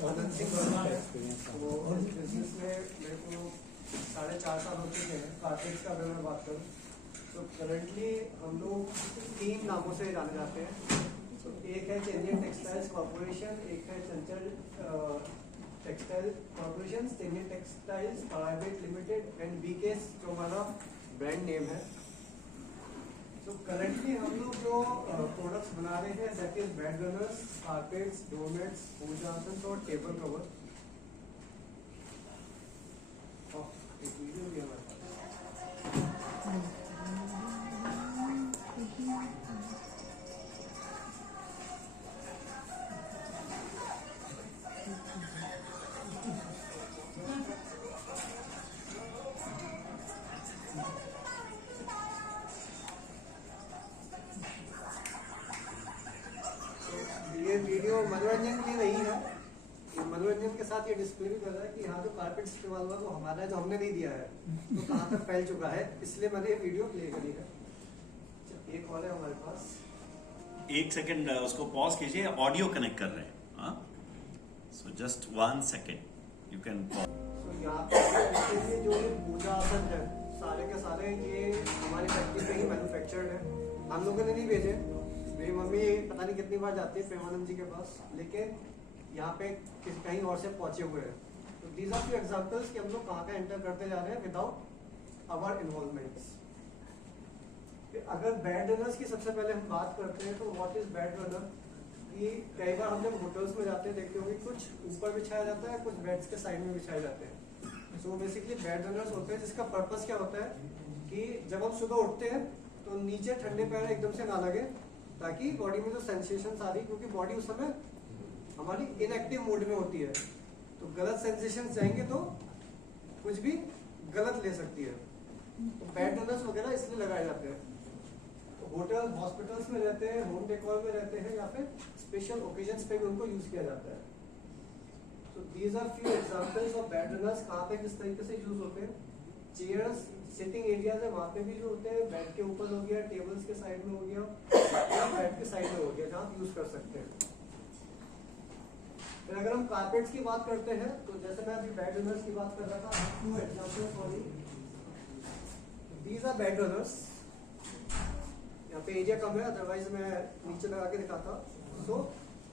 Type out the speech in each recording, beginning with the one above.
आनंद सिंह वर्मा है। वो बिजनेस में मेरे को 4.5 साल हो चुके हैं। कारपेट्स का अगर मैं बात करूँ तो करंटली हम लोग 3 नामों से जाने जाते हैं। तो एक है चेंजियन टेक्सटाइल्स कॉर्पोरेशन, एक है चंचल टेक्सटाइल कॉर्पोरेशन, चेंजियन textiles private limited and BKS जो हमारा ब्रांड नेम है। तो करंटली हम लोग जो प्रोडक्ट्स बना रहे हैं that is bed runners, carpets, doormats, पूजा आसन और टेबल कवर। एक वीडियो भी हमारे पास। ये वीडियो मनोरंजन के लिए नहीं है, मनोरंजन के साथ ये डिस्प्ले भी कर रहा है कि यहाँ जो कारपेट इस्तेमाल हुआ वो हमारा है, जो हमने नहीं दिया है, तो कहाँ तक फैल चुका है, इसलिए मैंने ये वीडियो प्ले करी है। एक और है हमारे पास, 1 सेकंड उसको पॉज कीजिए, ऑडियो कनेक्ट कर रहे हैं। So just 1 second you can pause. तो यहाँ पे जो ये पूजा आसन है सारे के सारे ये हमारी फैक्ट्री पे ही मैन्युफैक्चर्ड है, हम लोगों ने नहीं भेजे। मेरी मम्मी पता नहीं कितनी बार जाती है प्रेमानंद जी के पास, लेकिन यहाँ पे कहीं और से पहुंचे हुए हैं। तो दीज आर फ्यू एग्जांपल्स कि हम लोग कहाँ का एंटर करते जा रहे हैं विदाउट आवर इन्वॉल्वमेंट्स। अगर बेड रनर्स की सबसे पहले हम बात करते हैं तो व्हाट इज बेड रनर, कि कई बार हम जब होटल्स में जाते हैं देखते होंगे कुछ ऊपर बिछाया जाता है, कुछ बेड्स के साइड में बिछाए जाते हैं। सो बेसिकली बेड रनर्स होते हैं जिसका पर्पस क्या होता है कि जब हम सुबह उठते हैं तो नीचे ठंडे पैर एकदम से ना लगे, ताकि बॉडी में जो सेंसेशन आ रही, क्योंकि बॉडी उस समय हमारी इनएक्टिव मोड में होती है, तो गलत सेंसेशन जाएंगे तो कुछ भी गलत ले सकती है। तो बेड रनर्स वगैरह इसलिए लगाए जाते हैं। तो होटल हॉस्पिटल्स में रहते हैं, होम डेकोर में रहते हैं, या फिर स्पेशल ओकेजन्स पे भी उनको यूज किया जाता है। तो these are few examples of bed runners. कहाँ पे किस तरीके से यूज होते हैं, चेयर्स सिटिंग एरियाज है वहां पे भी जो होते हैं, बेड के ऊपर हो गया, टेबल्स के साइड में हो गया, या बेड के साइड में हो गया, जहाँ यूज कर सकते हैं। फिर अगर हम कारपेट्स की बात करते हैं तो जैसे मैं अभी बेड रनर्स की बात कर रहा था, 2 examples for these are bed runners. यहाँ पे एरिया कम है, अदरवाइज मैं नीचे लगा के दिखाता। तो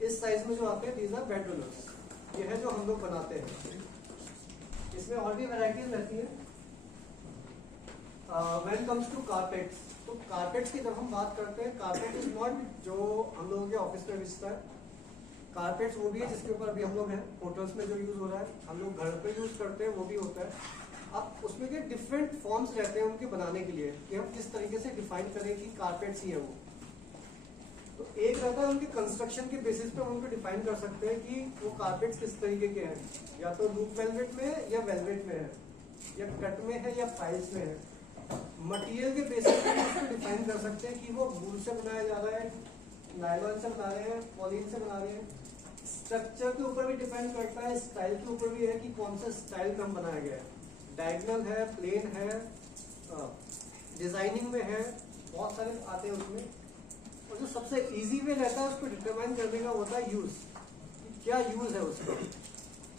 इस साइज में जो आते हैं दीज आर बेड रनर्स, ये है जो हम लोग बनाते हैं। इसमें और भी वैरायटीज रहती है। व्हेन कम्स टू कारपेट्स, तो कारपेट्स की जब हम बात करते हैं, कारपेट इज नॉट जो हम लोगों के ऑफिस में बिछता है। कारपेट्स वो भी है जिसके ऊपर अभी हम लोग हैं, होटल्स में जो यूज हो रहा है, हम लोग घर पे यूज करते हैं, वो भी होता है। अब उसमें के डिफरेंट फॉर्म्स रहते हैं उनके बनाने के लिए, कि हम किस तरीके से डिफाइन करें कि कारपेट्स ही है वो। तो एक रहता है उनके कंस्ट्रक्शन के बेसिस पे हम उनको डिफाइन कर सकते हैं कि वो कारपेट्स किस तरीके के हैं, या तो लूप वेलवेट में है, या वेलवेट में है, या कट में है, या फाइल्स में है। मटेरियल के बेसिस पे उसको डिफाइन कर सकते हैं कि वो वूल से बनाया जा रहा है, नायलॉन से बना रहे हैं, पॉलीन से बना रहे हैं। स्ट्रक्चर के ऊपर भी डिपेंड करता है, स्टाइल के ऊपर भी है कि कौन सा स्टाइल का बनाया गया है, डायगोनल है, प्लेन है, डिजाइनिंग में है, बहुत सारे आते हैं उसमें। और जो सबसे इजी वे रहता है उसको डिटरमाइन करने का होता है यूज, क्या यूज है उसका।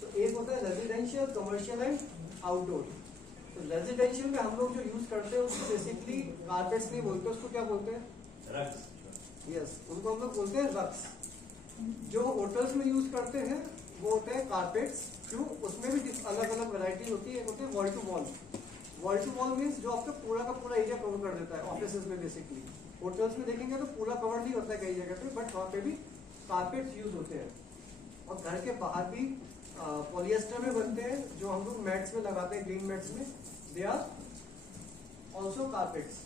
तो एक होता है रेजिडेंशियल, कमर्शियल एंड आउटडोर। तो रेजिडेंशियल में हम लोग जो यूज करते हैं उसको बेसिकली कारपेट्स नहीं बोलते, उसको क्या बोलते हैं, रग्स। यस, उनको हम लोग बोलते हैं रग्स। जो होटल्स में यूज करते हैं वो होते हैं कारपेट्स। क्यों, उसमें भी अलग अलग वैरायटी होती है। एक होते हैं wall to wall. Wall to wall means जो आपका पूरा का पूरा एरिया कवर कर देता है ऑफिस में। बेसिकली होटल्स में देखेंगे तो पूरा कवर नहीं होता है कई जगह पे, बट वहाँ पे भी कारपेट्स यूज होते हैं। और घर के बाहर भी पॉलिएस्टर में बनते हैं, जो हम लोग मैट्स में लगाते हैं, ग्रीन मैट्स में, दे आर ऑल्सो कारपेट्स।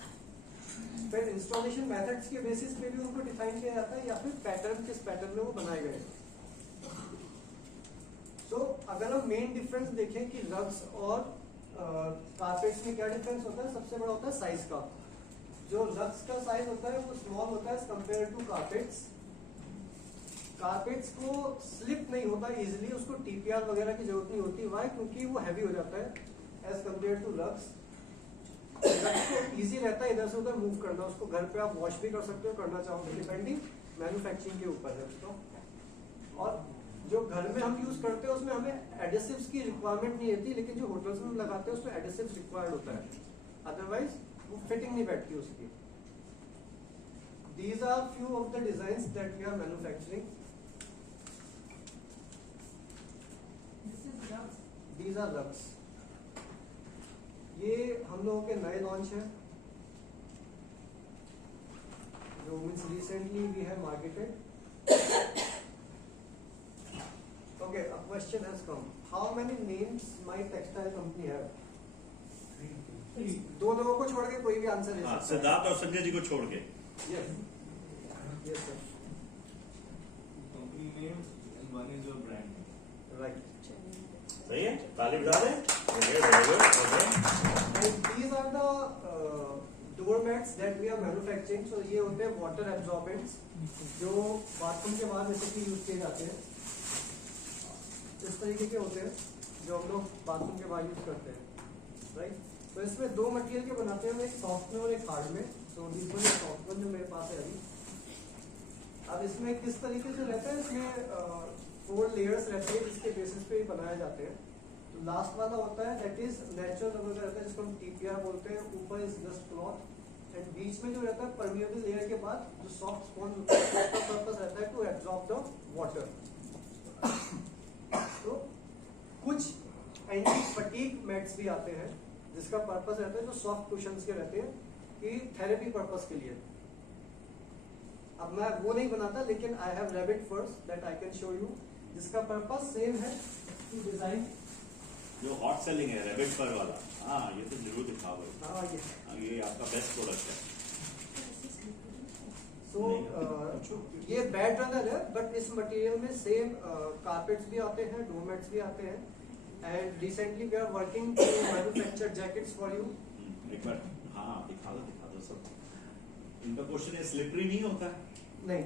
फिर इंस्टॉलेशन मेथड्स के बेसिस पे भी उनको डिफाइन किया जाता है, या फिर पैटर्न, किस पैटर्न में वो बनाए गए। सो अगर हम मेन डिफरेंस देखें कि रग्स और कारपेट्स में क्या डिफरेंस होता है, सबसे बड़ा होता है साइज का। जो रग्स का साइज होता है वो स्मॉल होता है कंपेयर टू कारपेट्स। कारपेट्स को स्लिप नहीं होता इजिली, उसको टीपीआर वगैरह की जरूरत नहीं होती। वाई, क्योंकि वो हैवी हो जाता है as compare to rugs. Rugs को इजी रहता है इधर से उधर मूव करना, उसको घर पे आप वॉश भी कर सकते हो, करना चाहो तो, डिपेंडिंग मैन्युफैक्चरिंग के ऊपर है उसको। और जो घर में हम यूज करते हैं उसमें हमें एडिसिव्स की रिक्वायरमेंट नहीं रहती, लेकिन जो होटल्स में हम लगाते हैं उसमें एडिसिव्स रिक्वायर्ड होता है, अदरवाइज वो फिटिंग नहीं बैठती उसकी। These are few of the designs that we are manufacturing. These are rugs. ये हम लोगों के नए लॉन्च है, जो means recently we have marketed. Okay, a question has come. How many names my textile company have? दो लोगों को छोड़ के कोई भी आंसर दे सकता है। सिद्धार्थ और संजय जी को छोड़ के। Yes. Yes sir. Company name and one is your brand name. Right. सही है, ताली बजा दें। Okay, very good. Okay. And these are the door mats that we are manufacturing. So ये होते हैं water absorbents जो बाथरूम के बाहर बेसिकली यूज किए जाते हैं। इस तरीके के होते हैं जो हम लोग बाथरूम के बाहर यूज करते हैं, राइट। तो इसमें दो मटेरियल के बनाते हैं, एक सॉफ्ट में और एक हार्ड में। तो this one is soft one जो मेरे पास है अभी। अब इसमें किस तरीके से रहता है, इसमें 4 लेयर्स रहते हैं जिसके बेसिस पे बनाए जाते हैं। तो लास्ट वाला होता है दैट इज नेचुरल रबर का रहता है, जिसको हम टीपीआर बोलते हैं। ऊपर इज जस्ट क्लॉथ एंड बीच में जो रहता है परमिएबल लेयर के बाद जो सॉफ्ट स्पॉन्ज होता है, उसका पर्पस रहता है टू एब्जॉर्ब द वाटर। तो कुछ एंटी फटीग मैट्स भी आते हैं जिसका पर्पस रहता है, जो सॉफ्ट कुशन्स के रहते हैं कि थेरेपी पर्पस के लिए। अब मैं वो नहीं बनाता, लेकिन I have rabbit first that I can show you, जिसका पर्पस सेम है टू डिजाइन। जो हॉट सेलिंग है रैबिट फर वाला, हाँ ये तो जरूर दिखाओ भाई। हाँ ये आपका बेस्ट प्रोडक्ट है। सो ये बैड रनर है, बट इस मटेरियल में सेम कारपेट्स भी आते हैं, डोरमैट्स भी आते हैं। And recently we are working to manufacture jackets for you. एक बार हाँ दिखा दो सब। इनका क्वेश्चन है स्लिपरी नहीं होता है? नहीं,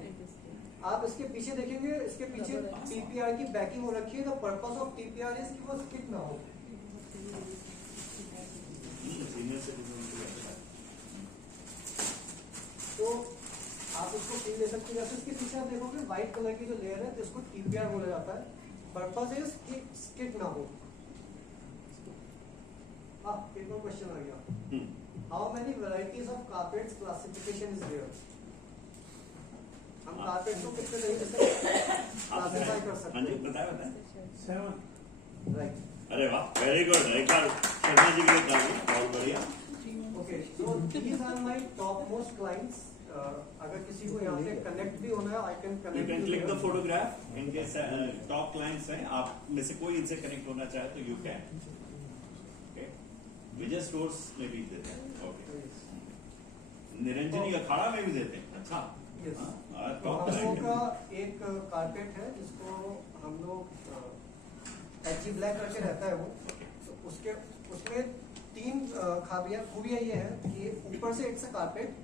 आप इसके पीछे देखेंगे, इसके पीछे टीपीआर की बैकिंग हो रखी है। The purpose of TPR is कि वो स्किड ना हो। सीनियर सिटीजन के लिए अच्छा है। तो आप इसको फील दे सकते हैं। जैसे इसके पीछे आप देखोगे व्हाइट कलर की जो लेयर है, तो इसको टीपीआर बोला जाता है। पर्पस इज कि स्किड ना हो। हाँ, एक और क्वेश्चन आ गया। How many varieties of carpets classification is there? हम कारपेट को कितने तरीके से क्लासिफाई कर सकते हैं? बताए 7. राइट। अरे वाह, वेरी गुड। एक बार शर्मा जी के लिए ताली, बहुत बढ़िया। Okay, so these are my top most clients. अगर किसी को यहाँ पे कनेक्ट भी होना है, I can you connect. Can click the photograph in case top clients हैं, आप में से कोई इनसे कनेक्ट होना चाहे तो you can. Okay, Vijay stores में भी देते हैं। ओके, निरंजनी अखाड़ा में भी देते हैं। अच्छा, यस। टॉप हम लोगों क्लाइंट का एक कारपेट है जिसको हम लोग एचजी ब्लैक करके रहता है वो। तो उसमें 3 खूबियां ये है कि ऊपर से इट्स अ कारपेट,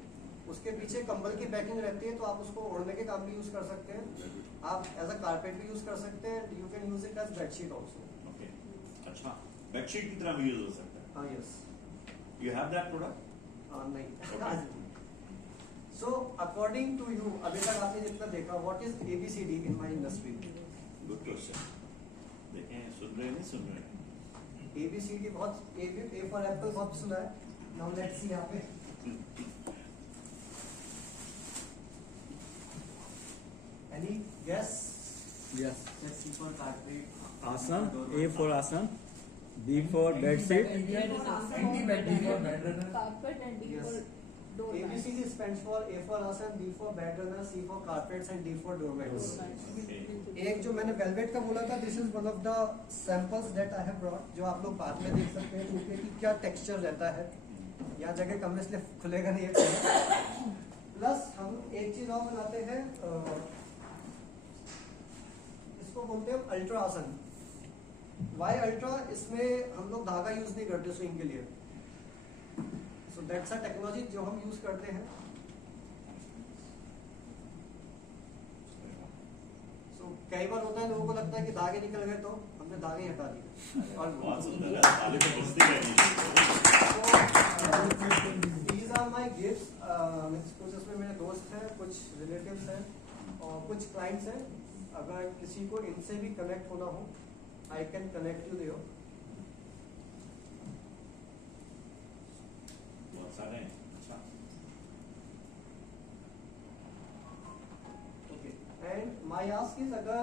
उसके पीछे कंबल की पैकिंग रहती है, तो आप उसको ओढ़ने के काम भी यूज कर सकते हैं। आप एज अ कारपेट भी यूज कर सकते हैं। You can use it as bedsheet also. Okay, अच्छा, बेडशीट की तरह भी यूज हो सकता है। हाँ, yes. You have that product? नहीं। सो अकॉर्डिंग टू यू, अभी तक आपने जितना देखा, what is ABCD in my industry? Good question. देखें, सुन रहे हैं नहीं सुन रहे हैं? ABCD बहुत, A फॉर एप्पल बहुत सुना है। नाउ लेट्स सी यहाँ पे। Any guess? Yes. C for carpet. Asam. A for asam. B for bed sheet. D for bed runner. Carpet and D Yes. for door mat. ABCD stands for A for asam, B for bed runner, C for carpets and D for doormats. एक जो मैंने velvet का बोला था, this is one of the samples that I have brought, जो आप लोग बाद में देख सकते हैं क्योंकि कि क्या टेक्सचर रहता है। यहाँ जगह कम है इसलिए खुलेगा नहीं है। प्लस हम एक चीज और बनाते हैं, इसको बोलते हैं अल्ट्रा आसन। Why ultra? इसमें हम लोग धागा यूज नहीं करते स्विंग के लिए। सो दैट्स अ टेक्नोलॉजी जो हम यूज करते हैं। सो कई बार होता है लोगों को लगता है कि धागे निकल गए, तो हमने धागे हटा दिए। और बहुत सुंदर है, ताली तो बजती रहनी चाहिए। these are my gifts। कुछ इसमें मेरे दोस्त हैं, कुछ रिलेटिव्स हैं और कुछ क्लाइंट्स हैं। अगर किसी को इनसे भी कनेक्ट होना हो, I can connect you there. बहुत सारे हैं। अच्छा, okay, and my ask is, अगर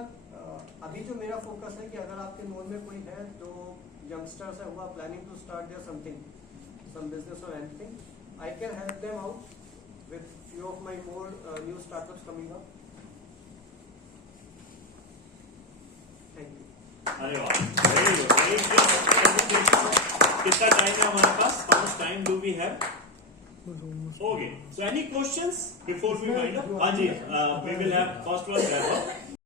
अभी जो मेरा फोकस है कि अगर आपके नोन में कोई है जो यंगस्टर्स है, हुआ planning to start their something, some business और anything, I can help them out with few of my more new startups coming up. Thank you. अरे वाह, वेरी गुड, वेरी गुड। कितना टाइम है हमारे पास? How much time do we have? Okay, so any questions before we wind up? हाँ जी, we will have first one, Vaibhav.